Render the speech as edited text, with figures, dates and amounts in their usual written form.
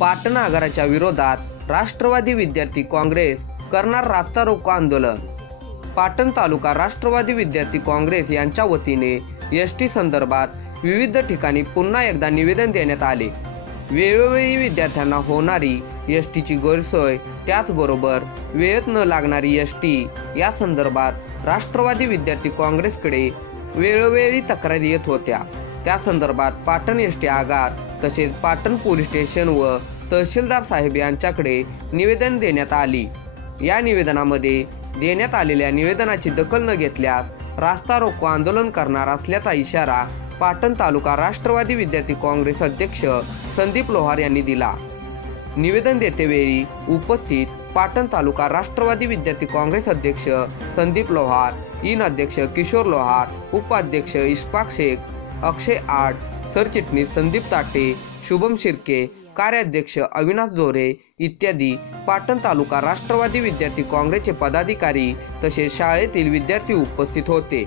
पाटण आगाराच्या विरोधात राष्ट्रवादी विद्यार्थी काँग्रेस करणार रास्ता रोको आंदोलन। पाटण तालुका राष्ट्रवादी विद्यार्थी काँग्रेस यांच्या वतीने एसटी संदर्भात विविध ठिकाणी पुन्हा एकदा निवेदन देण्यात आले। वेळोवेळी विद्यार्थ्यांना होणारी एसटीची गैरसोय, त्याचबरोबर वेळेत न लागणारी एसटी या संदर्भात राष्ट्रवादी विद्यार्थी काँग्रेसकडे वेळोवेळी तक्रारी येत होत्या। त्या संदर्भात पाटण एसटी आगार तसेच पाटण पोलीस स्टेशन व तहसीलदार साहेब यांच्याकडे निवेदन देण्यात आली। या निवेदनामध्ये देण्यात आलेल्या निवेदनाची दखल न घेतल्यास रास्ता रोको आंदोलन करणार असल्याचा इशारा पाटण तालुका राष्ट्रवादी विद्यार्थी काँग्रेस अध्यक्ष संदीप लोहार यांनी दिला। निवेदन देतेवेळी उपस्थित पाटण तालुका राष्ट्रवादी विद्यार्थी काँग्रेस अध्यक्ष संदीप लोहार, इन अध्यक्ष किशोर लोहार, उपाध्यक्ष इश्फाक शेख, अक्षय आठ, सरचिटणीस संदीप ताटे, शुभम शिर्के, कार्याध्यक्ष अविनाश जोरे इत्यादी पाटण तालुका राष्ट्रवादी विद्यार्थी काँग्रेसचे पदाधिकारी तसेच शाळेतील विद्यार्थी उपस्थित होते।